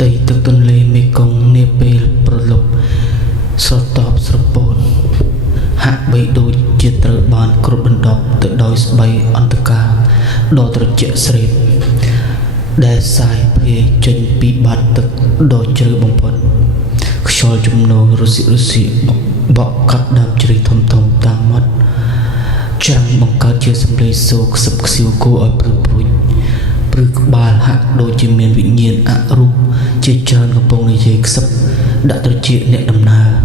Tây tức tuân lê mê công nê bê pro lục so tọp sơ bồn hạ bấy đôi chia trở bàn cổ bình đọc tự đôi bay ẩn tự ca đo trở chạy srep đe sai phê chân bị bát tức đo chơi bông phật xóa chung nô rusi bọc cắt đam chơi thông thông tam mất chẳng bằng cao chưa xâm lây sâu sập siêu cô ở bự bà hạ đôi chim miền vĩnh nhiên ạ rú chỉ trơn của bông này dây sập đã tới chuyện nệ đầm na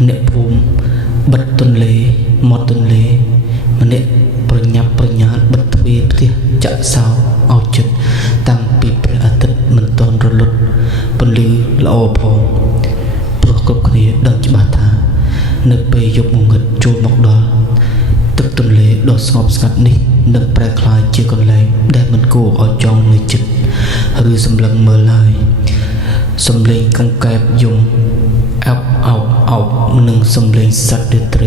nệ phùm bật tuần lễ một tuần lễ mà nệ nhát bật thuê tiệt chặn sao ao chật tăng bị bẻ tật mình toàn rồi lụt bần lư là ô phong pro cốc này đằng cho bà ta nơi bề dục một ngực trôi mọc đó tức tuần lễ đo ngọc sạch đi nâng pre khai chưa còn lại để mình cô ở trong người chật hư xâm lăng mơ lời xâm lên công kẹp dùng ọc nâng xâm lên sạch để tri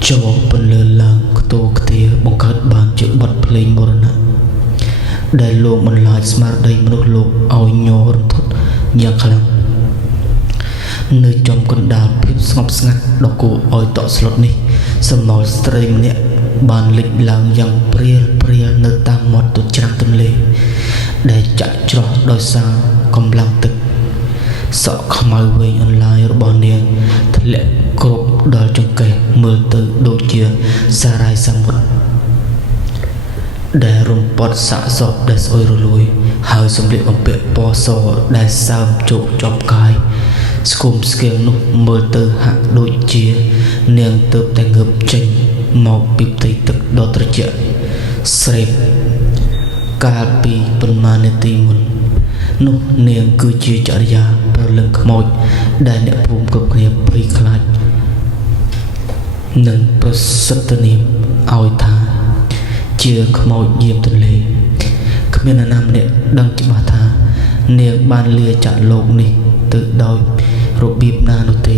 cho phần lơ làng tô kia bằng cách bàn chữ bật lên một lần để luôn mình lại smart đây mình luôn ao nhỏ rung thốt nhang khlang nơi trong con đào phép ngọc ngắt đọc cổ oi tọ slot này sầm màu stream nè bàn lịch làng yang pria nơi tam một tổ trang tuần lễ để chặt cho đôi sao công lăng thực sợ không ai về online rồi bọn niên thật lệ cột đòi trong kẻ mưa từ đôi chia xa rai sang một để rung bọt xạ dọc để sôi rồi lùi hơi xâm liệu bằng bệ bò sò để sao trụ trong cái scum skin nụ mưa từ hạ đôi chia niềng từ tay ngập tranh màu bịp tay tức đo trở chạy srep kapi permanenti mun nụ niềng cứ chia trả ra vào lưng môi đại nệ phùm cực nghiệp bị khai nâng prosatanium oi tha chia môi diêm tuần lễ khmer là nam nệ đăng chỉ bà tha niềng ban lia chặn lộn đi tự đôi rồi bịp na nô tê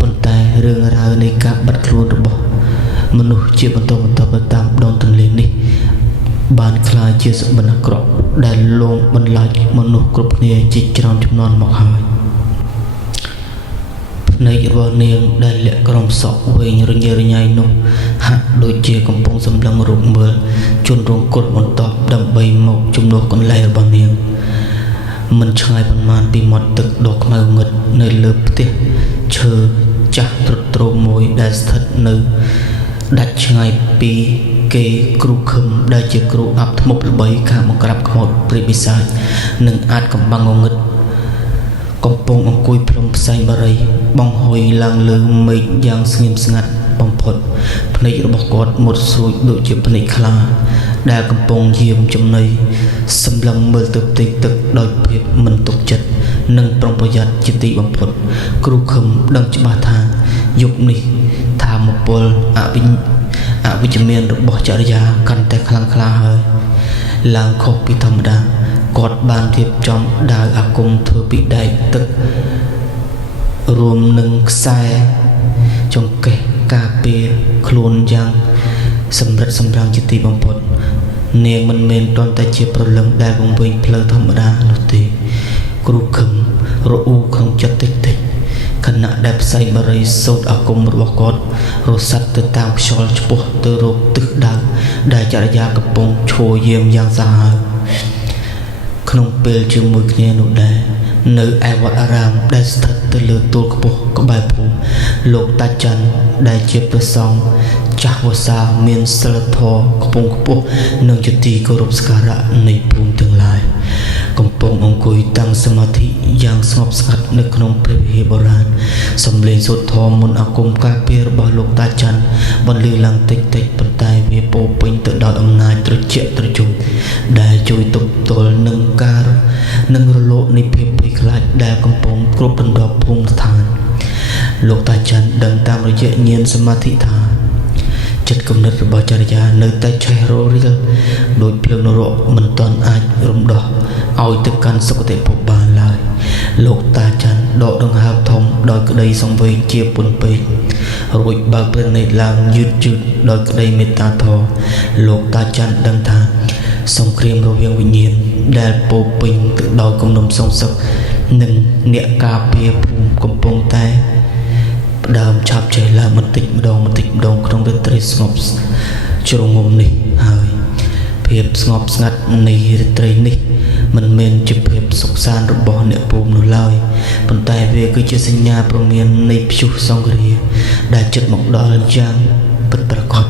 bồn tai rương ra này cả bật luôn rồi bỏ mình nụ chia bồn to tam đón tuần lễ đi ban khai chia sự bần cọ đại luôn bần lại mình nụ cướp nia chỉ trong chum non mọc hai này vào niềng đại lệ cầm sọ về nhớ nhai nụ hạ đôi chia cầm bông sầm lăng rụng mưa chôn rong cột bồn to đầm bay mọc chum nô con lẻ bằng niềng mình trai bằng màn bị một tực độc màu ngật nơi lớp tiết chờ chặt trộn môi đã thật nơi đặt trai bị kê kru khum đã chỉ kru áp một bảy cả một cặp một prebisai nâng át cầm băng ngông ngật công pong ông cùi plom say bari bong hồi lang lư mây giang nghiêm ngặt bong phật này bọc cột một suối đội chụp này khla đa công pong diêm trong này xâm lăng mơ tập tây tực đòi việc mình tục chật nâng trong bây giờ chỉ tị bong phật kru khum đang chỉ ba thang dục này thà một bol ạ với chấm miền được bỏ trả ra căn tay khlang khla hơi làng khóc bị thầm đa cọt bàn thiệp trong đài cùng thừa bị đại tức rùm nâng sai trong kẻ cà phê khuôn giang sầm răng chỉ tì bằng bột nè mình toàn tay chia pro lưng đài vùng bình plơ thầm đa nốt tì kru khum ro u không chất tích tích khăn nạ đẹp say bari sốt ở cùng một bọc cốt rồi sắt từ tam xol chụp từ rồi tự đào đại trả ra cặp bông trôi diêm giang ra không bê chưa mùi kia nụ đá nơi ai vọt aram đại thật từ lửa tuột có bài phù lục ta chân đại chiếc từ song chắc vô sao miền sơ thọ có bông nâng cho tì cơ rộp skara này bông tương lai công pong ông cùi tăng samadhi yang ngọc sạch nơi không bê bồ ran xâm lên sốt thọ môn áo cùng ca bê bảo lục ta chân bọn lưu lăng tích bật tay về bộ bình tự đòi ông nai tự chạy tự chung đại chui tục tol nâng ca nâng lộ này phê bê lại đại công pong cốp đần đọc bông thàn lục ta chân đằng tam rồi dễ nhiên samadhi thà chất công nứt bảo trả ra nơi tay chạy rô rì đôi plương nô rộ mình toàn ai rung đỏ ôi tức căn sẽ có thể phục bàn lại lục ta chân độ đồng hào thông đòi cái đây xong với chia buồn bê rồi bạc bên này làmยืดđòi cái đây mê ta thò lục ta chân đăng thà xong krem rồi viên vĩnh nhiên ដែលពោពេញទៅដោយគំនុំសងសឹកនិងអ្នកការពារភូមិកំពុងតែផ្ដើមឆាប់ចេះឡើងបន្តិចម្ដងក្នុងរាត្រីស្ងប់ជ្រងំនេះហើយភាពស្ងប់ស្ងាត់នៃរាត្រីនេះមិនមែនជាភាពសុខសាន្តរបស់អ្នកភូមិនោះឡើយប៉ុន្តែវាគឺជាសញ្ញាព្រមាននៃព្យុះសង្គ្រាដែលជិតមកដល់យ៉ាងពិតប្រាកដ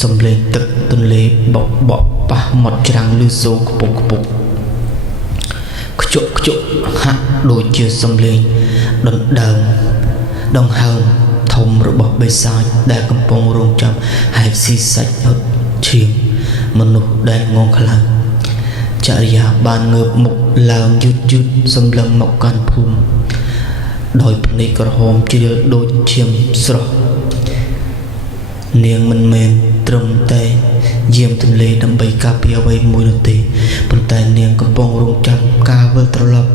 សំឡេងទឹកទន្លេបក់ប៉ះមាត់ច្រាំងឬសូរខ្ពក់ខ្ជក់ហាក់ដូចជាសំឡេងដណ្ដើមដង្ហើមធំរបស់បិសាចដែលកំពុងរងចាំហែកស៊ីសាច់ហត់ឈាមមនុស្សដែលងងខ្លាំងចរិយាបានងើបមុខឡើងយឺតសម្លឹងមកកាន់ភូមិដោយភ្នែកក្រហមជ្រាលដូចឈាមស្រស់នាងមិនមែនត្រឹមតែយាមទន្លេដើម្បីការពារអ្វីមួយនោះទេប៉ុន្តែនាងកំពុងរងចាំការវិលត្រឡប់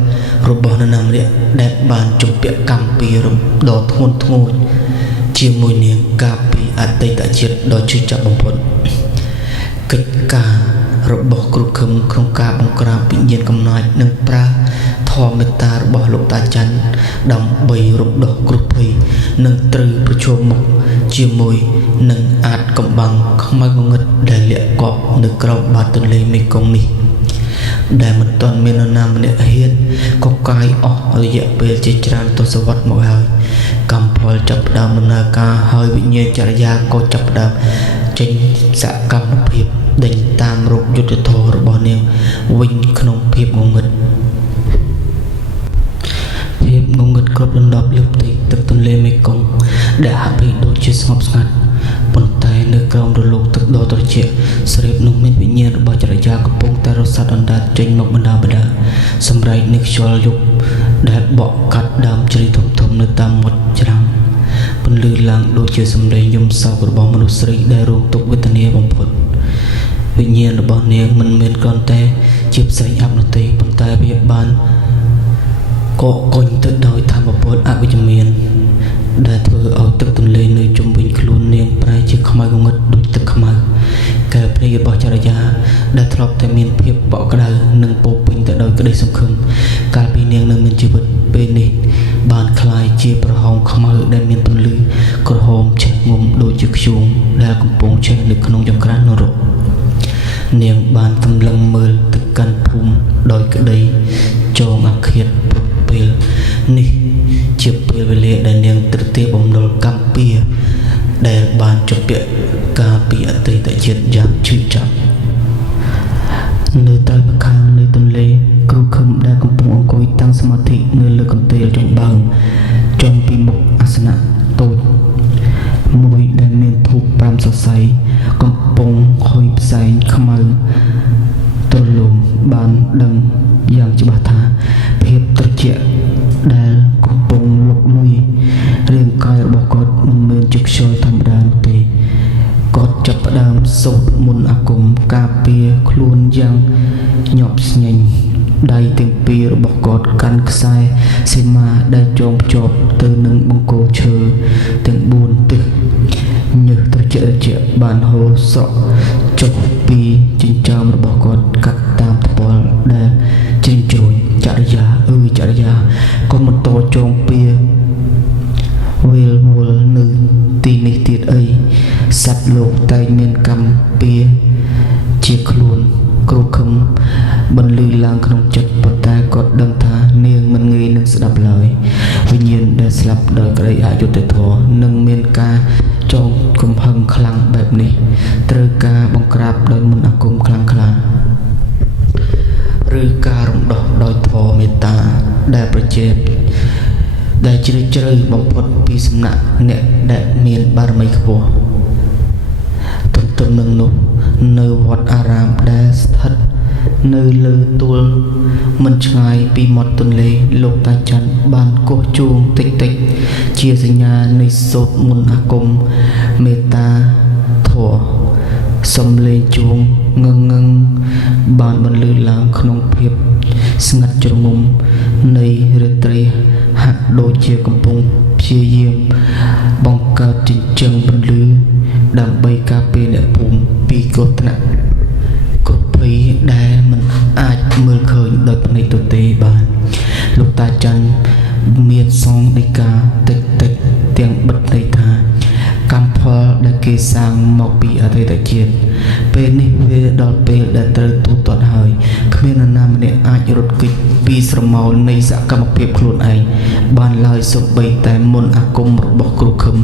របស់នរណាម្នាក់ដែលបានជំពាក់កម្មពីរំដ៏ធ្ងន់ធ្ងរជាមួយនាងការពីអតីតជាតិដ៏ជឿជាក់បំផុតកិច្ចការរបស់គ្រូខឹមក្នុងការបង្ក្រាបវិញ្ញាណកំណាចនិងប្រើធម៌មេត្តារបស់លោកតាច័ន្ទដើម្បីរំដោះគ្រោះភ័យនិងត្រូវប្រឈមមុខជាមួយនឹងអាចកំបាំងខ្មៅងងឹតដែលលាក់កប់នៅក្រោមបាតទន្លេមេគង្គនេះដែលមិនទាន់មាននរណាម្នាក់ហ៊ានកកាយអស់រយៈពេលជាច្រើនទសវត្សរ៍មកហើយកម្មផលចាប់ផ្ដើមដំណើរការហើយវិញ្ញាណចរិយាក៏ចាប់ផ្ដើមចេញសកម្មភាពដេញតាមរោគយុទ្ធធម៌របស់នាងវិញក្នុងភាពងងឹតគ្រប់ដណ្ដប់លើផ្ទៃទឹកទន្លេមេគង្គដែលហាក់បីដូចជាស្ងប់ស្ងាត់ប៉ុន្តែនៅក្រោមរលកទឹកដ៏ត្រជាក់ស្រីបនោះមានវិញ្ញាណរបស់ចរិយាកំពុងតែរសាត់អណ្ដាតចេញមកបណ្ដាសម្រែកនៃខ្យល់យប់ដែលបក់កាត់ដើមជ្រៃធំនៅតាមមាត់ច្រាំងពន្លឺឡើងដូចជាសម្លេងយំសោករបស់មនុស្សស្រីដែលរងទុក្ខវេទនាបំផុតវិញ្ញាណរបស់នាងមិនមែនគ្រាន់តែជាផ្សែងអាប់នោះទេប៉ុន្តែវាបានកកកុញទៅដោយធម្មពលអវិជ្ជមានដែលធ្វើឲ្យទឹកទន្លេនៅជុំវិញខ្លួននាងប្រែជាខ្មៅងងឹតដូចទឹកខ្មៅកែភ្នែករបស់ចរិយាដែលធ្លាប់តែមានភាពបក់ក្ដៅនិងពោពេញទៅដោយក្តីសង្ឃឹមកាលពីនាងនៅមានជីវិតពេលនេះបានคล้ายជាប្រហោងខ្មៅដែលមានពន្លឺក្រហមឆេះងំដូចជាធ្យូងដែលកំពុងឆេះនៅក្នុងចង្ក្រាននរកនាងបានទម្លឹងមើលទៅកាន់ភូមិដោយក្តីចងអាឃាតពេលនេះជាពេលវេលាដែលនាងត្រទាបំណុលកម្មពៀដែលបានជំពាក់ការពីអតីតជាតិយ៉ាងឈឺចាប់នៅត្រើយម្ខាងនៃទន្លេគ្រូខឹមដែលកំពុងអង្គុយតាំងសមាធិនៅលើកន្ទេលចំបើងចំពីមុខអាសនៈតូចមួយដែលមានធូប5សរសៃកំពុងហុយផ្សែងខ្មៅទ្រលំបានដឹងយ៉ាងច្បាស់ថាភាពត្រជាក់ដែលកំពុងលុកលុយរាងកាយរបស់គាត់មិនមែនជាខ្យល់ធម្មតានោះទេគាត់ចាប់ផ្ដើមសូត្រមន្តអាគមការពារខ្លួនយ៉ាងញាប់ស្ញែងដៃទាំងពីររបស់គាត់កាន់ខ្សែសីមាដែលចងភ្ជាប់ទៅនឹងបង្គោលឈើទាំង4ទិសញើសត្រជាក់បានហូរស្រក់ចុះពីចិញ្ចើមរបស់គាត់កាត់តាមថ្ពាល់ដែលជ្រីងជ្រួញចរិយាក៏មិនតចងពៀវិលវល់នៅទីនេះទៀតអីសត្វលោកតែមានកម្មពៀជាខ្លួនគ្រូខឹមបន្លឺឡើងក្នុងចិត្តប៉ុន្តែគាត់ដឹងថានាងមិនងាយនឹងស្ដាប់ឡើយវិញ្ញាណដែលស្លាប់ដោយក្តីអយុត្តិធម៌នឹងមានការចងកំហឹងខ្លាំងបែបនេះត្រូវការបង្ក្រាបដោយមន្តអាគមខ្លាំងក្លាឬការរំដោះដោយធម៌មេត្តាដែលប្រជែកដែលជ្រាលជ្រៅបំផុតពីសំណាក់អ្នកដែលមានបារមីខ្ពស់ទន្ទឹមនឹងនោះនៅវត្តអារាមដែលស្ថិតនៅលើទួលមិនឆ្ងាយពីមាត់ទន្លេលោកតាច័ន្ទបានគោះជួងតិចជាសញ្ញានៃសូត្រមន្តអាគមមេត្តាធម៌សំឡេងជួងងឹងបានបន្លឺឡើងក្នុងភាពស្ងាត់ជ្រងំនៃរាត្រីហាក់ដូចជាកំពុងព្យាយាមបង្កើតចិញ្ចឹងបន្លឺដើម្បីការពារអ្នកភូមិពីគ្រោះថ្នាក់គ្រប់ភ័យដែលមិនអាច មើលឃើញដោយភ្នែកទទេបានលោកតាច័ន្ទមានសងដីកាតិចទាំងបិទន័យថាកម្មផលដែលគេសាងមកពីអតីតជាតិពេលនេះវាដល់ពេលដែលត្រូវទូទាត់ហើយគ្មាននរណាម្នាក់អាចរត់គេចពីស្រមោលនៃសកម្មភាពខ្លួនឯងបានឡើយសូម្បីតែមុនអាគមរបស់គ្រូខឹម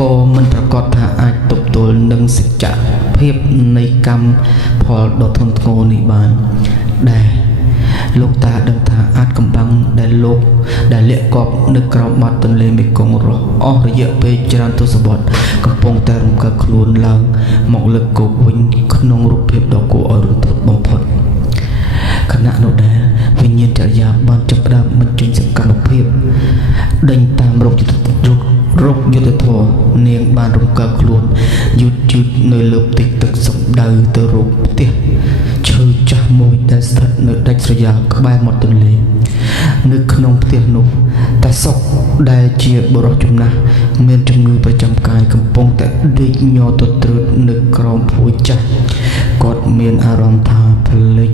ក៏មិនប្រកាសថាអាចទប់ទល់នឹងសច្ចភាពនៃកម្មផលដ៏ធ្ងន់ធ្ងរនេះបានដែរលោកតាដឹងថាអាចកំបាំងដែលលោកដែលលាក់កប់នៅក្រោមបាតទន្លេមេគង្គរស់អស់រយៈពេលច្រើនទសវត្សរ៍កំពុងតែរំកិលខ្លួនឡើងមកលើកគោកវិញក្នុងរូបភាពដ៏គួរឲ្យរន្ធត់បំផុតខណៈនោះដែរវិញ្ញាណចរិយាបានចាប់ផ្ដើមបញ្ចេញសកម្មភាពដេញតាមរោគយុទ្ធធម៌នាងបានរំកិលខ្លួនយឺតនៅលើផ្ទៃទឹកសំដៅទៅរកផ្ទះឈើចាស់មួយដែលស្ថិតនៅដាច់ស្រយាលក្បែរមាត់ទន្លេនៅក្នុងផ្ទះនោះតាសុកដែលជាបុរសចំណាស់មានជំងឺប្រចាំកាយកំពុងតែដេកញ័រទទ្រើតនៅក្រោមភួយចាស់គាត់មានអារម្មណ៍ថាផ្លេច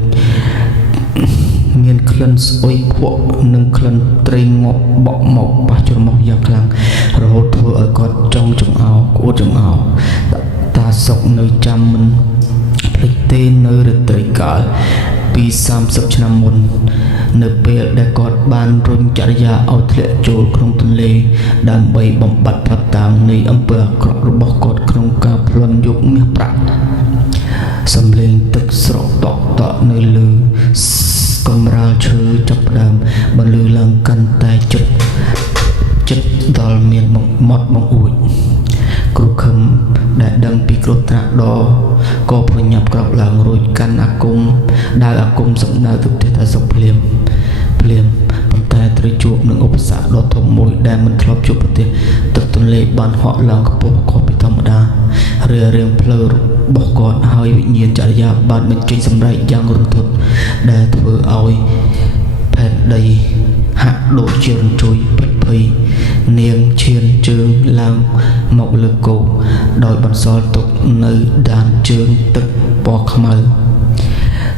មានក្លិនស្អុយភក់និងក្លិនត្រីងាប់បក់មកប៉ះច្រមុះយ៉ាងខ្លាំងរហូតធ្វើឲ្យគាត់ចង់ចង្អោក្អួតចង្អោតាសុកនៅចាំមិនភ្លេចទេនៅរាត្រីកាលពី30ឆ្នាំមុននៅពេលដែលគាត់បានរុញចរិយាឲ្យធ្លាក់ចូលក្នុងទន្លេដើម្បីបំបត្តិផតាំងនៃអំពើអាក្រក់របស់គាត់ក្នុងការប្លន់យកមាសប្រាក់សំឡេងទឹកស្រកតក់នៅលើកំរាលឈើចាប់ផ្ដើមបន្លឺឡើងកាន់តែចិត្តដល់មានមាត់បង្អួចគ្រូខឹមដែលដឹងពីគ្រោះថ្នាក់ដ៏ក៏ប្រញាប់ក្រោកឡើងរួចកាន់អាគមដើរអាគមសំដៅទៅផ្ទះតាសុកភ្លាមប៉ុន្តែត្រូវជួបនឹងឧបសគ្គដ៏ធំមួយដែលមិនធ្លាប់ជួបប្រទេសទឹកទន្លេបានហក់ឡើងខ្ពស់ខុសពីធម្មតារៀងផ្លូវរបស់គាត់ហើយវិញ្ញាណចរិយាបានបញ្ចេញសម្រែកយ៉ាងរន្ធត់ដែលធ្វើឲ្យផែនដីហាក់ដូចជារញ្ជួយពិតភ័យនាងឈានជើងឡើងមកលើគោកដោយបន្សល់ទុកនៅដានជើងទឹកពណ៌ខ្មៅ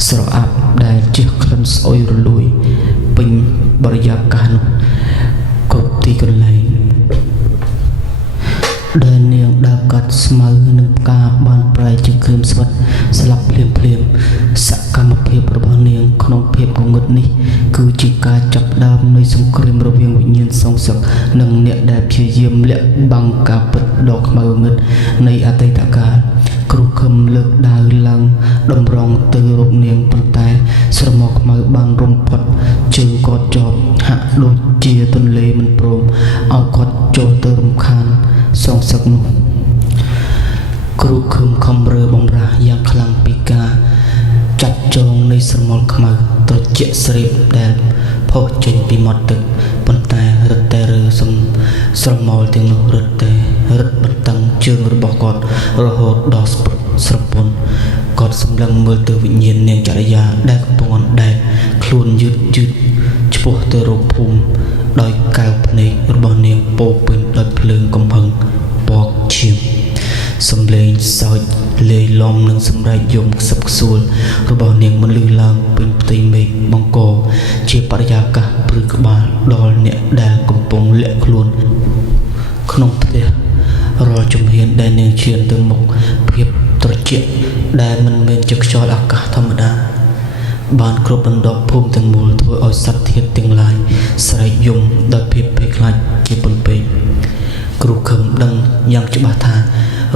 ស្រអាប់ដែលជះក្លិនស្អុយរលួយពេញបរិយាកាសនោះគ្រប់ទីកន្លែងដែលនាងដើរកាត់ស្មៅនិងផ្កាបានប្រែជាគ្រឿងស្វិតស្លាប់ភ្លាមសកម្មភាពរបស់នាងក្នុងភាពងងឹតនេះគឺជាការចាប់ផ្ដើមនៃសង្គ្រាមរវាងវិញ្ញាណសងសឹកនិងអ្នកដែលព្យាយាមលាក់បាំងការពិតដ៏ខ្មៅងឹតនៃអតីតកាលគ្រូខឹមលើកដាវឡើងតម្រង់ទៅរកនាងប៉ុន្តែស្រមោលខ្មៅបានរំផុតជើងគាត់ជាប់ហាក់ដូចជាទន្លេមិនព្រមឲ្យគាត់ចូលទៅរំខានសងសឹកនោះគ្រូខឹមខំរើបំរាស់យ៉ាងខ្លាំងពីការចាត់ចងនៃស្រមោលខ្មៅត្រជាក់ស្រីបដែលផុសចេញពីមាត់ទឹកប៉ុន្តែរឹតតែរើស្រមោលទាំងនោះរឹតបន្តឹងជើងរបស់គាត់រហូតដល់ស្រពន់គាត់សម្លឹងមើលទៅវិញ្ញាណនាងចរិយាដែលកំពុងអណ្ដែតខ្លួនយឺតឆ្ពោះទៅរកភូមិដោយកែវភ្នែករបស់នាងពោពេញដោយភ្លើងកំហឹងពណ៌ឈាមសំឡេងសើចលាយឡំនឹងសម្រែកយំខ្សឹបខ្សួលរបស់នាងមិនលឺឡើងពេញផ្ទៃមេឃបង្កជាបរិយាកាសព្រឺក្បាលដល់អ្នកដែលកំពុងលាក់ខ្លួនក្នុងផ្ទះរាល់ជំហានដែលនាងឈានទៅមុខភាពត្រជាក់ដែលមិនមែនជាខ្យល់អាកាសធម្មតាបានគ្រប់ដណ្ដប់ភូមិទាំងមូលធ្វើឲ្យសត្វធាតុទាំងឡាយស្រែកយំដោយភាពភ័យខ្លាចជាពន់ពេកគ្រូខឹមដឹងយ៉ាងច្បាស់ថា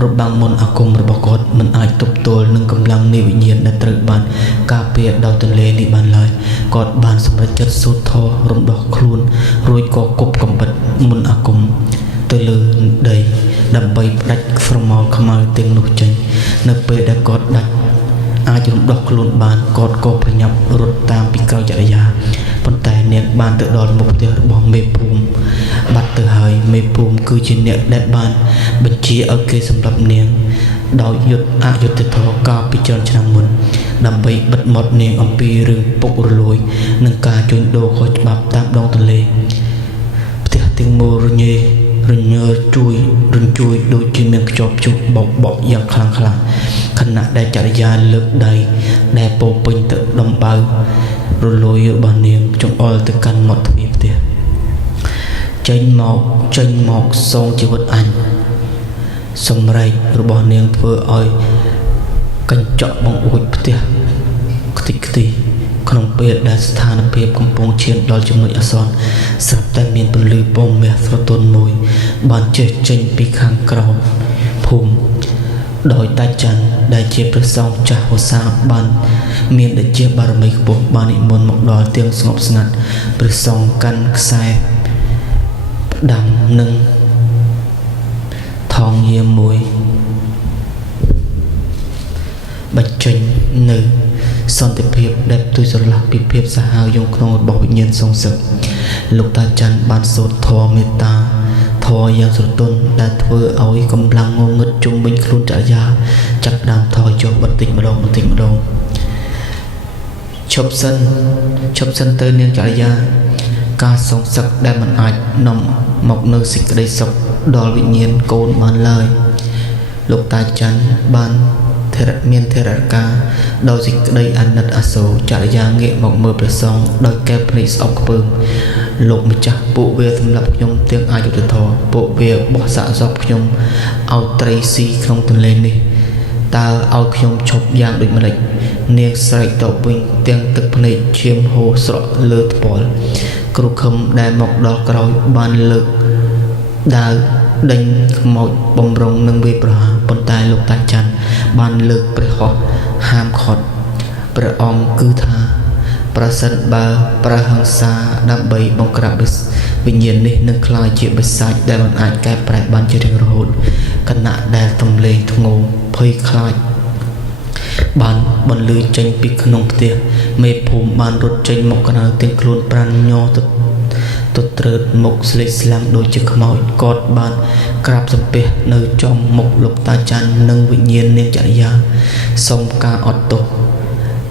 របាំងមន្តអាគមរបស់គាត់មិនអាចទប់ទល់នឹងកម្លាំងនៃវិញ្ញាណដែលត្រូវបានការពារដោយទន្លេនេះបានឡើយគាត់បានសម្រេចចិត្តសូត្រធម៌រំដោះខ្លួនរួចក៏គប់កំបិតមន្តអាគមទៅលើដីដើម្បីផ្ដាច់ស្រមោលខ្មៅទាំងនោះចេញនៅពេលដែលគាត់ដាច់អាចរំដោះខ្លួនបានគាត់ក៏ប្រញាប់រត់តាមពីក្រោយចរិយាប៉ុន្តែនាងបានទៅដល់មុខផ្ទះរបស់មេភូមិបាត់ទៅហើយមេភូមិគឺជាអ្នកដែលបានបញ្ជាឲ្យគេសម្លាប់នាងដោយអយុត្តិធម៌កាលពីច្រើនឆ្នាំមុនដើម្បីបិទមាត់នាងអំពីរឿងពុករលួយនិងការជួញដូរខុសច្បាប់តាមដងទន្លេផ្ទះទាំងមូលរញជួយដូចជាមានខ្ជាប់ជុះបោកយ៉ាងខ្លាំង ខណៈដែលចរិយាលើកដៃដែលពោពេញទៅដំបៅរលួយរបស់នាងចង្អុលទៅកាន់មាត់ទ្វារផ្ទះចេញមកសងជីវិតអញសម្រែករបស់នាងធ្វើឲ្យកញ្ចក់បង្អួចផ្ទះខ្ទេចខ្ទីក្នុងពេលដែលស្ថានភាពកំពុងឈានដល់ចំណុចអាសន្នស្រាប់តែមានពន្លឺពណ៌មាសស្រទន់មួយបានចេញពីខាងក្រោមភូមិដោយតាច័ន្ទដែលជាព្រះសង្ឃចាស់វស្សាបានមានដូចជាបារមីខ្ពស់បាននិមន្តមកដល់ទៀងស្ងប់ស្ងាត់ព្រះសង្ឃកាន់ខ្សែផ្ដាំនិងថងយាមមួយបញ្ចេញនៅសន្តិភាពដែលផ្ទុយស្រឡះពីភាពសាហាវយងក្នុងរបស់វិញ្ញាណសងសឹកលោកតាច័ន្ទបានសូត្រធម៌មេត្តាធម៌យ៉ាងស្រទន់ដែលធ្វើឲ្យកម្លាំងងងឹតជុំវិញខ្លួនចរិយាចាប់ដើមថយចុះបន្តិចម្ដងឈប់សិនទៅនាងចរិយាការសងសឹកដែលមិនអាចនាំមកនៅសេចក្តីសុខដល់វិញ្ញាណកូនបានឡើយលោកតាច័ន្ទបានមានធរការដោយសេចក្តីអាណិតអាសូរចរិយាងាកមកមើលព្រះសង្ឃដោយកែភ្នែកស្អប់ខ្ពើមលោកម្ចាស់ពួកវាសម្រាប់ខ្ញុំទាំងអយុត្តិធម៌ពួកវាបោះសាកសពខ្ញុំឲ្យត្រីស៊ីក្នុងទន្លេនេះតើឲ្យខ្ញុំឈប់យ៉ាងដូចម្តេចនាងស្រែកតបវិញទាំងទឹកភ្នែកឈាមហូរស្រក់លើថ្ពាល់គ្រូខឹមដែលមកដល់ក្រោយបានលើកដាវដេញខ្មោចបំរុងនឹងវាប្រហារប៉ុន្តែលោកតាច័ន្ទបានលើកព្រះហស្ថហាមឃាត់ព្រះអង្គគឺថាប្រសិនបើប្រើហិង្សាដើម្បីបង្ក្រាបវិញ្ញាណនេះនឹងក្លាយជាបិសាចដែលមិនអាចកែប្រែបានជារៀងរហូតគណៈដែលទំលេងធ្ងោភ័យខ្លាចបានបន្លឺចេញពីក្នុងផ្ទះមេភូមិបានរត់ចេញមកកណ្ដាលទាំងខ្លួនប្រាណញ័រទៅត្រើតមុខស្លេកស្លាំងដូចជាខ្មោចគាត់បានក្រាបសំពះនៅចំមុខលោកតាច័ន្ទនិងវិញ្ញាណនាងចរិយាសូមការអត់ទោស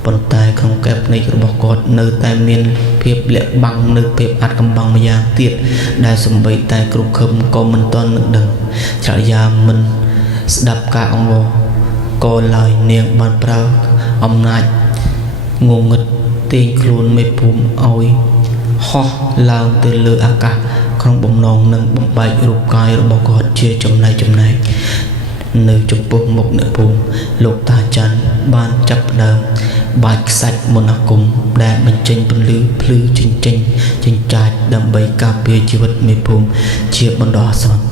ប៉ុន្តែក្នុងកែបភ្នែករបស់គាត់នៅតែមានភាពលាក់បាំងនៅភាពអាត់កំបាំងម្យ៉ាងទៀតដែលសំបីតែគ្រូខឹមក៏មិនទាន់នឹងដឹងចរិយាមិនស្ដាប់ការអង្វរក៏ឡើយនាងបានប្រើអំណាចងងឹតទាញខ្លួនមេភូមិឲ្យហោះឡើងទៅលើអាកាសក្នុងបំណងនឹងបំបែករូបកាយរបស់គាត់ជាចំណែកនៅចំពោះមុខអ្នកភូមិលោកតាច័ន្ទបានចាប់ផ្ដើមបាចខ្សាច់មន្តអាគមដែលបញ្ចេញពន្លឺភ្លឺចិញ្ចាចដើម្បីការពារជីវិតមេភូមិជាបណ្ដោះអាសន្ន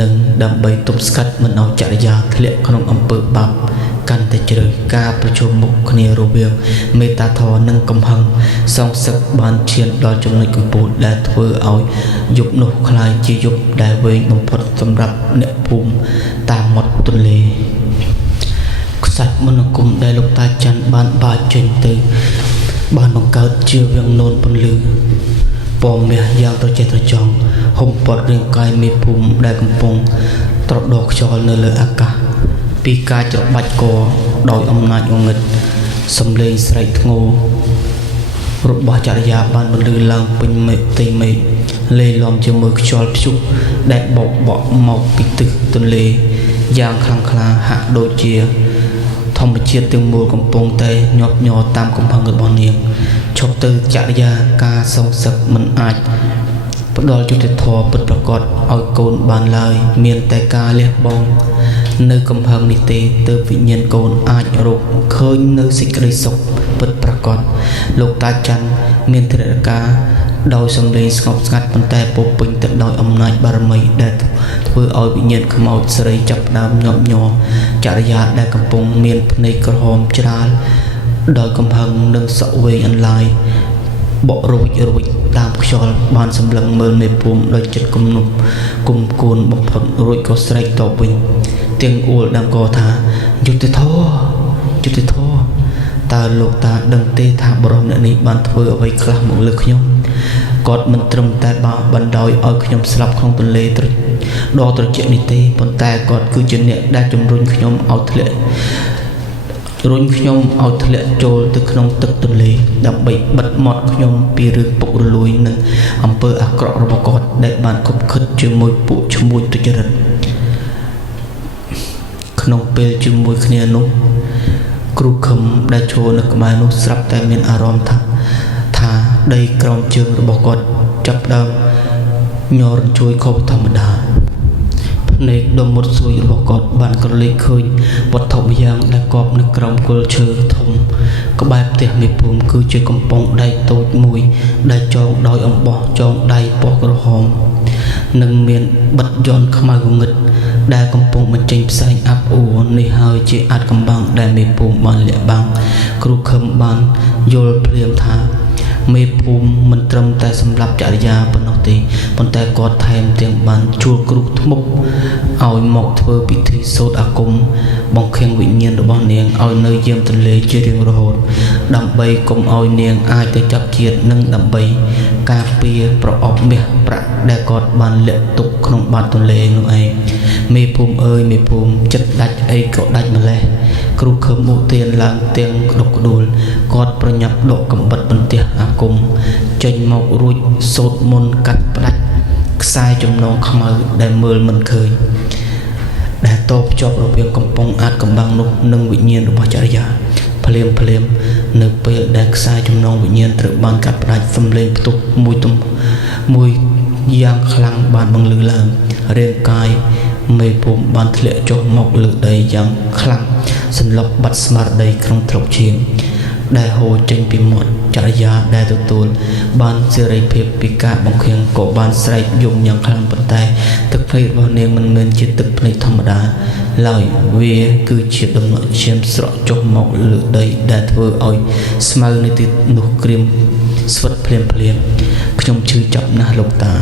និងដើម្បីទប់ស្កាត់មិនឲ្យចរិយាធ្លាក់ក្នុងអំពើបាបកាន់តែជ្រៅការប្រជុំមុខគ្នារវាងមេត្តាធម៌និងកំហឹងសងសឹកបានឈានដល់ចំណុចកំពូលដែលធ្វើឲ្យយប់នោះคล้ายជាយប់ដែលវែងបំផុតសម្រាប់អ្នកភូមិតាមមាត់ទន្លេខ្សាច់មន្តអាគមដែលលោកតាច័ន្ទបានបាចចេញទៅបានបង្កើតជាវាំងនោនពន្លឺពណ៌មាសយ៉ាងត្រចះត្រចង់ហុំព័ទ្ធរាងកាយមេភូមិដែលកំពុងត្រដោកខ្យល់នៅលើអាកាសពីការច្របាច់កដោយអំណាចងងឹតសំឡេងស្រែកធ្ងោរបស់ចរិយាបានបន្លឺឡើងពេញមេឃផ្ទៃមេឃលេលំជាមួយខ្យល់ព្យុះដែលបោកបក់មកពីទឹកទន្លេយ៉ាងខ្លាំងក្លាហាក់ដូចជាធម្មជាតិទាំងមូលកំពុងតែញាប់ញ័រតាមកំហឹងរបស់នាងឈប់ទៅចរិយាការសងសឹកមិនអាចផ្ដល់យុត្តិធម៌ពិតប្រាកដឲ្យកូនបានឡើយមានតែការលះបង់នៅកំហឹងនេះទេទើបវិញ្ញាណកូនអាចរកឃើញនៅសេចក្តីសុខពិតប្រាកដលោកតាច័ន្ទមានធរការដោយសំឡេងស្ងប់ស្ងាត់ប៉ុន្តែពោពេញទៅដោយអំណាចបារមីដែលធ្វើឲ្យវិញ្ញាណខ្មោចស្រីចាប់ផ្ដើមញាប់ញ័រចរិយាដែលកំពុងមានភ្នែកក្រហមច្រាលដោយកំហឹងនិងសក់វែងអន្លាយបក់រួចតាមខ្យល់បានសម្លឹងមើលមេភូមិដោយចិត្តគំនុំគុំគួនបំផុតរួចក៏ស្រែកតបវិញទាំងអួលដាំកថាយុត្តិធម៌តើលោកតាដឹងទេថាបរិមអ្នកនេះបានធ្វើអ្វីខ្លះមកលើខ្ញុំគាត់មិនត្រឹមតែបណ្ដោយឲ្យខ្ញុំស្លាប់ក្នុងទន្លេដ៏ត្រជាក់នេះទេប៉ុន្តែគាត់គឺជាអ្នកដែលជំរុញខ្ញុំឲ្យធ្លាក់ចូលទៅក្នុងទឹកទន្លេដើម្បីបិទមាត់ខ្ញុំពីរឿងពុករលួយនិងអំពើអាក្រក់របស់គាត់ដែលបានខົບខិតជាមួយពួកឈ្មួញទុច្ចរិតក្នុងពេលជាមួយគ្នានោះ គ្រូខឹមដែលចូលនៅក្បែរនោះស្រាប់តែមានអារម្មណ៍ថាដីក្រោមជើងរបស់គាត់ចាប់ដើមញ័ររញ្ជួយខុសធម្មតាភ្នែកដ៏មុតស្រួយរបស់គាត់បានក្រឡេកឃើញវត្ថុម្យ៉ាងដែលគប់នៅក្រោមគល់ឈើធំក្បែរផ្ទះមេភូមិគឺជាកំប៉ុងដែកតូចមួយដែលចងដោយអំបោះចងដៃពណ៌ក្រហមនិងមានបិទយន្តខ្មៅងងឹតដែលកំពុងបញ្ចេញផ្សែងអាប់អួរនេះហើយជាអាចកំបាំងដែលមេភូមិបានលាក់បាំងគ្រូខឹមបានយល់ភ្លាមថាមេភូមិមិនត្រឹមតែសម្រាប់ចរិយាប៉ុណ្ណោះទេប៉ុន្តែគាត់ថែមទាំងបានជួលគ្រូធ្មប់ឲ្យមកធ្វើពិធីសូត្រអាគមបង្ខាំងវិញ្ញាណរបស់នាងឲ្យនៅយាមទន្លេជារៀងរហូតដើម្បីកុំឲ្យនាងអាចទៅចាប់ជាតិនិងដើម្បីការពារប្រអប់មាសប្រាក់ដែលគាត់បានលាក់ទុកក្នុងបាតទន្លេនោះឯងមេភូមិអើយមេភូមិចិត្តដាច់អីក៏ដាច់ម្លេះគ្រូខឹមមុទានឡើងទាំងក្តុកក្តួលគាត់ប្រញាប់ដកកំបិតបន្ទះអាគមចេញមករួចសូត្រមន្តកាត់ផ្ដាច់ខ្សែចំណងខ្មៅដែលមើលមិនឃើញដែលតភ្ជាប់រវាងកំប៉ុងអាចកំបាំងនោះនិងវិញ្ញាណរបស់ចរិយាភ្លាមនៅពេលដែលខ្សែចំណងវិញ្ញាណត្រូវបានកាត់ផ្ដាច់សំឡេងផ្ទុះមួយយ៉ាងខ្លាំងបានបង្លឺឡើងរាងកាយមេភូមិបានធ្លាក់ចុះមកលើដីយ៉ាងខ្លាំងសន្លប់បាត់ស្មារតីក្នុងទ្រព្យឈាមដែលហូរចេញពីមាត់ចរិយាដែលទទួលបានសេរីភាពពីការបង្ខាំងក៏បានស្រែកយំយ៉ាងខ្លាំងប៉ុន្តែទឹកភ្នែករបស់នាងមិនមែនជាទឹកភ្នែកធម្មតាឡើយវាគឺជាដំណក់ឈាមស្រក់ចុះមកលើដីដែលធ្វើឲ្យស្មៅនៅទីនោះក្រៀមស្វិតភ្លាមខ្ញុំឈឺចាប់ណាស់លោកតា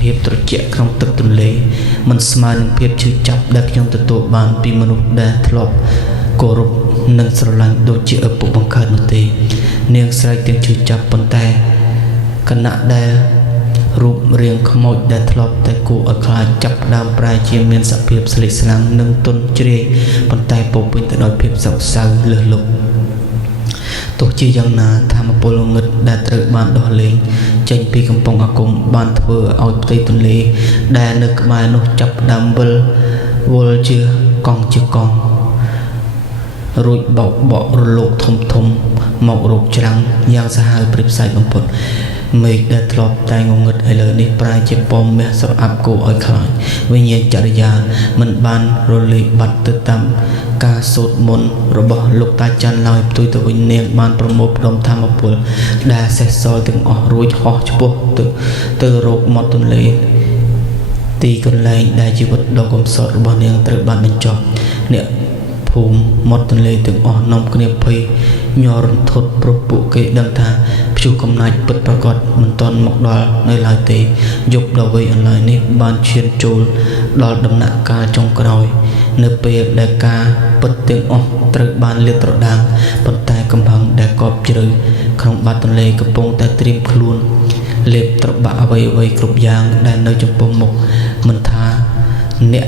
ភាពត្រជាក់ក្នុងទឹកទន្លេមិនស្មើនឹងភាពឈឺចាប់ដែលខ្ញុំទទួលបានពីមនុស្សដែលធ្លាប់គោរពនិងស្រឡាញ់ដូចជាឪពុកបង្កើតនោះទេនាងស្រែកទាំងឈឺចាប់ប៉ុន្តែគណៈដែលរូបរាងខ្មោចដែលធ្លាប់តែគួរឲ្យខ្លាចចាប់ដើមប្រែជាមានសភាពស្លេកស្លាំងនិងទន់ជ្រាយប៉ុន្តែពោពេញទៅដោយភាពសោកសៅលើសលប់ទោះជាយ៉ាងណាធម្មពលងឹតដែលត្រូវបានដោះលែងចេញពីកំពង់អាគមបានធ្វើឲ្យផ្ទៃទន្លេដែលនៅក្បែរនោះចាប់ដើមវល់ជាកង់រួចបោកបក់រលកធំមករោគច្រាំងយ៉ាងសាហាវព្រាបផ្សាយបំផុតមេឃដែលធ្លាប់តែងងឹតឥឡូវនេះប្រែជាពណ៌មាសស្រអាប់គួរឲ្យខ្លាចវិញ្ញាណចរិយាមិនបានរលាយបាត់ទៅតាមការសូត្រមន្តរបស់លោកតាច័ន្ទឡើយផ្ទុយទៅវិញនាងបានប្រមូលផ្ដុំធម្មពលដែលសេះសល់ទាំងអស់រួចហោះឆ្ពោះទៅរកមាត់ទន្លេទីកន្លែងដែលជីវិតដ៏កំសត់របស់នាងត្រូវបានបញ្ចប់អ្នកភូមិមាត់ទន្លេទាំងអស់នាំគ្នាភ័យញ័ររន្ធត់ព្រោះពួកគេដឹងថាព្យុះកំណាចពិតប្រាកដមិនទាន់មកដល់នៅឡើយទេយប់ដ៏វែងអន្លាយនេះបានឈានចូលដល់ដំណាក់កាលចុងក្រោយនៅពេលដែលការពិតទាំងអស់ត្រូវបានលាតត្រដាងប៉ុន្តែកំហឹងដែលកប់ជ្រៅក្នុងបាតទន្លេកំពុងតែត្រៀមខ្លួនលេបត្របាក់អ្វីគ្រប់យ៉ាងដែលនៅចំពោះមុខមិនថាអ្នក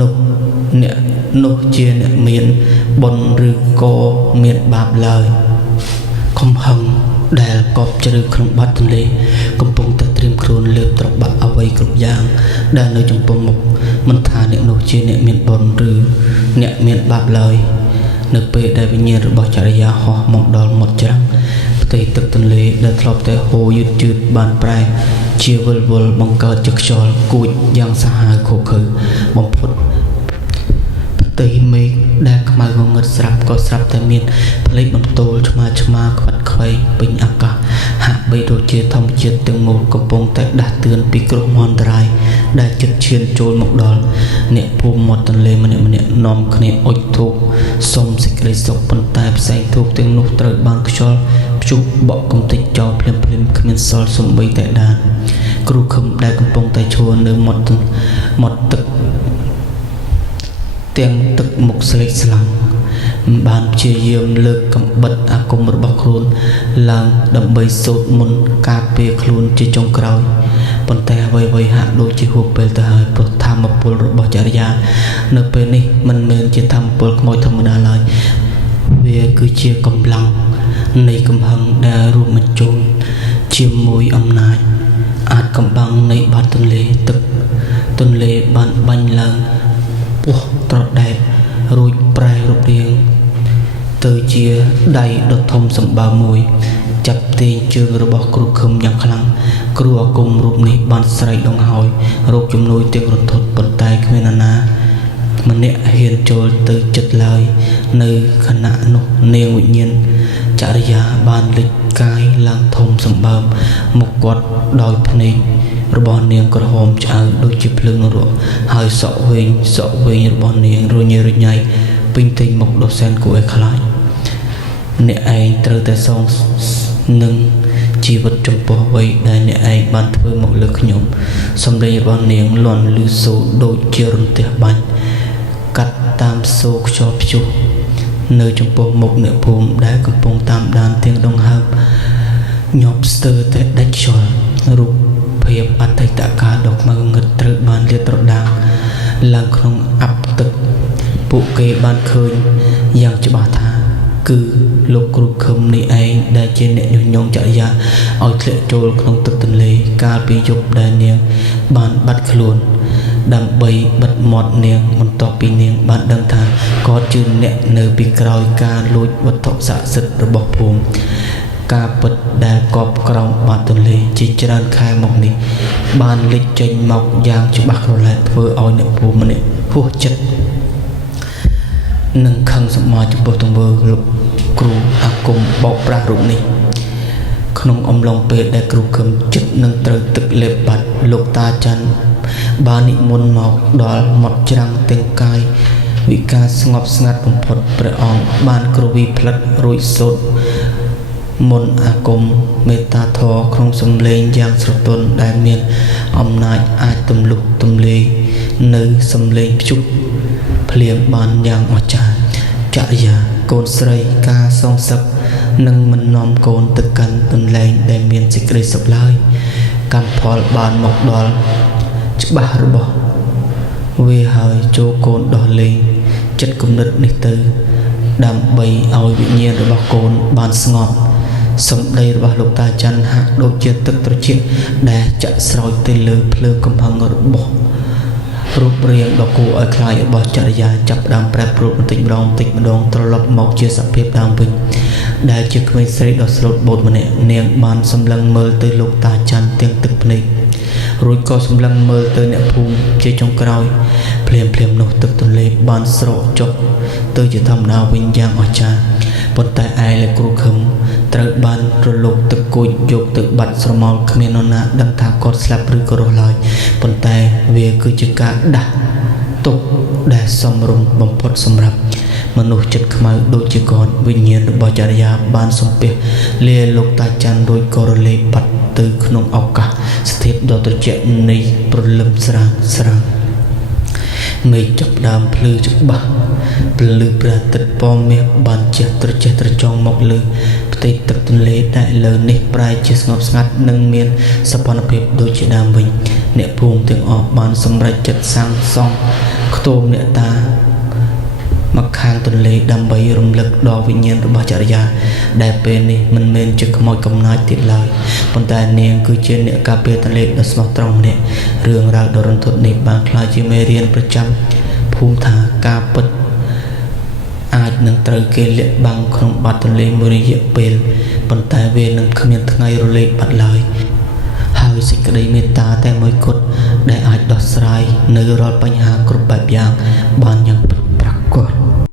នោះជាអ្នកមានបុណ្យឬក៏មានបាបឡើយកំហឹងដែលកប់ជ្រៅក្នុងបាតទន្លេកំពុងតែត្រៀមខ្លួនលេបត្របាក់អ្វីគ្រប់យ៉ាងដែលនៅចំពោះមុខមិនថាអ្នកនោះជាអ្នកមានបុណ្យឬអ្នកមានបាបឡើយនៅពេលដែលវិញ្ញាណរបស់ចរិយាហោះមកដល់មាត់ច្រាំងផ្ទៃទឹកទន្លេដែលធ្លាប់តែហូរយឺតបានប្រែជាវិលបង្កើតជាខ្យល់គួចយ៉ាងសាហាវឃោឃៅបំផុតផ្ទៃមេឃដែលខ្មៅងងឹតស្រាប់តែមានផ្លេកបន្ទោលឆ្មាខ្វាត់ខ្វែងពេញអាកាសហាក់បីដូចជាធម្មជាតិទាំងមូលកំពុងតែដាស់តឿនពីគ្រោះមហន្តរាយដែលជិតឈានចូលមកដល់អ្នកភូមិមាត់ទន្លេម្នាក់នាំគ្នាអុជធូបសុំសេចក្តីសុខប៉ុន្តែផ្សែងធូបទាំងនោះត្រូវបានខ្យល់ព្យុះបក់កំទេចចោលភ្លាមគ្មានសល់សូម្បីតែដានគ្រូខឹមដែលកំពុងតែឈរនៅមាត់ទឹកទាំងទឹកមុខស្លេកស្លាំងបានព្យាយាមលើកកំបិតអាគមរបស់ខ្លួនឡើងដើម្បីសូត្រមន្តការពារខ្លួនជាចុងក្រោយប៉ុន្តែអ្វីហាក់ដូចជាហួសពេលទៅហើយព្រោះធម្មពលរបស់ចរិយានៅពេលនេះមិនមែនជាធម្មពលខ្មោចធម្មតាឡើយវាគឺជាកម្លាំងនៃកំហឹងដែលរួមបញ្ចូលជាមួយអំណាចអាចកំបាំងនៃបាតទន្លេទឹកទន្លេបានបាញ់ឡើងពោះត្រដែតរួចប្រែរូបរាង ទៅជាដៃដុតធំសម្បើមួយចាប់ទាញជើងរបស់គ្រូខឹមយ៉ាងខ្លាំងគ្រូអាគមរូបនេះបានស្រែកដងហើយរោគជំនួយទាំងរន្ធត់ប៉ុន្តែគ្មានណាម្នាក់ហ៊ានចូលទៅចិត្តឡើយនៅខណៈនោះនាងវិញ្ញាណចរិយាបានលេចកាយឡើងធំសម្បើមមុខគាត់ដោយភ្នែករបស់នាងក្រហមឆ្អៅដូចជាភ្លើងរក់ហើយសក់វែងរបស់នាងរញ៉េរញ៉ៃពេញទិញមុខដ៏សែនគួរឲ្យខ្លាចអ្នកឯងត្រូវតែសងនឹងជីវិតចំពោះអ្វីដែលអ្នកឯងបានធ្វើមកលើខ្ញុំសម្លេងរបស់នាងលន់ឮសូរដូចជារន្ទះបាញ់កាត់តាមសូរខ្យល់ព្យុះនៅចំពោះមុខអ្នកភូមិដែលកំពុងតាមដានទាំងដងហើបញាប់ស្ទើរតែដាច់ខ្យល់រូបភាពអតីតកាលដ៏ខ្មៅងឹតត្រូវបានលាតត្រដាងឡើងក្នុងអបទឹកពួកគេបានឃើញយ៉ាងច្បាស់ថាគឺលោកគ្រូខឹមនេះឯងដែលជាអ្នកញុះញង់ចរិយាឲ្យធ្លាក់ចូលក្នុងទឹកទន្លេកាលពីយប់ដែលនាងបានបាត់ខ្លួនដើម្បីបិទមាត់នាងបន្ទាប់ពីនាងបានដឹងថាគាត់ជាអ្នកនៅពីក្រោយការលួចវត្ថុស័ក្តិសិទ្ធិរបស់ភូមិការពិតដែលកប់ក្រោមបាតទន្លេជាច្រើនខែមកនេះបានលេចចេញមកយ៉ាងច្បាស់ក្រឡែតធ្វើឲ្យអ្នកភូមិម្នាក់ហួសចិត្តនឹងខឹងសម្មាចំពោះទង្វើលោកគ្រូអាគមបោកប្រាស់រូបនេះក្នុងអំឡុងពេលដែលគ្រូខឹមចិត្តនឹងត្រូវទឹកលេបបាត់លោកតាច័ន្ទបាននិមន្តមកដល់មាត់ច្រាំងទាំងកាយវិការស្ងប់ស្ងាត់បំផុតព្រះអង្គបានគ្រវីផ្លិតរួចសូត្រមន្តអាគមមេត្តាធម៌ក្នុងសំឡេងយ៉ាងស្រទន់ដែលមានអំណាចអាចទម្លុះទម្លេងនៅសំឡេងព្យុះភ្លៀងបានយ៉ាងអស្ចារ្យចរិយាកូនស្រីការសងសឹកនឹងមិននាំកូនទៅកាន់ទន្លែងដែលមានសេចក្តីសុខឡើយកម្មផលបានមកដល់ច្បាស់របស់វាហើយចូលកូនដោះលែងចិត្តគំនិតនេះទៅដើម្បីឲ្យវិញ្ញាណរបស់កូនបានស្ងប់សម្ដីរបស់លោកតាច័ន្ទហាក់ដូចជាទឹកត្រជាក់ដែលចាក់ស្រោចទៅលើភ្លើងកំហឹងរបស់រូបរាងដ៏គួរឲ្យខ្លាចរបស់ចរិយាចាប់ផ្ដើមប្រែប្រួលបន្តិចម្ដងត្រឡប់មកជាសភាពដើមវិញដែលជាក្មេងស្រីដ៏ស្លូតបូតម្នាក់នាងបានសម្លឹងមើលទៅលោកតាច័ន្ទទាំងទឹកភ្នែករួចក៏សម្លឹងមើលទៅអ្នកភូមិជាចុងក្រោយភ្លាមនោះទឹកទន្លេបានស្រកចុះទៅជាធម្មតាវិញយ៉ាងអស្ចារ្យប៉ុន្តែឯលោកគ្រូខឹមត្រូវបានរលកទឹកគួចយកទៅបាត់ស្រមោលគ្មាននរណាដឹងថាគាត់ស្លាប់ឬក៏រស់ឡើយប៉ុន្តែវាគឺជាការដាស់ទុកដែលសមរម្យបំផុតសម្រាប់មនុស្សចិត្តខ្មៅដូចជាគាត់វិញ្ញាណរបស់ចរិយាបានសំពះលាលោកតាច័ន្ទរួចក៏រលាយបាត់ទៅក្នុងឱកាសស្ថិតដ៏ត្រជាក់នៃព្រលឹមស្រាងមេឃចាប់ដើមភ្លឺច្បាស់ពលឺព្រះអាទិត្យពណ៌មាសបានជះត្រចះត្រចង់មកលើផ្ទៃទឹកទន្លេដែលលើនេះប្រែជាស្ងប់ស្ងាត់និងមានសោភ័ណភាពដូចជាដើមវិញអ្នកភូមិទាំងអស់បានសម្រេចចិត្តសាងសង់ខ្ទមអ្នកតាមកខាងទន្លេដើម្បីរំលឹកដល់វិញ្ញាណរបស់ចរិយាដែលពេលនេះមិនមែនជាខ្មោចកំណាចទៀតឡើយប៉ុន្តែនាងគឺជាអ្នកការពារទន្លេដ៏ស្មោះត្រង់ម្នាក់រឿងរ៉ាវដ៏រន្ធត់នេះបានក្លាយជាមេរៀនប្រចាំភូមិថាការពិតអាចនឹងត្រូវគេលាក់បាំងក្នុងបាតទន្លេមួយរយៈពេលប៉ុន្តែវានឹងគ្មានថ្ងៃរលាយបាត់ឡើយហើយសេចក្តីមេត្តាតែមួយគត់ដែលអាចដោះស្រាយនៅរាល់បញ្ហាគ្រប់បែបយ៉ាងបានយ៉ាង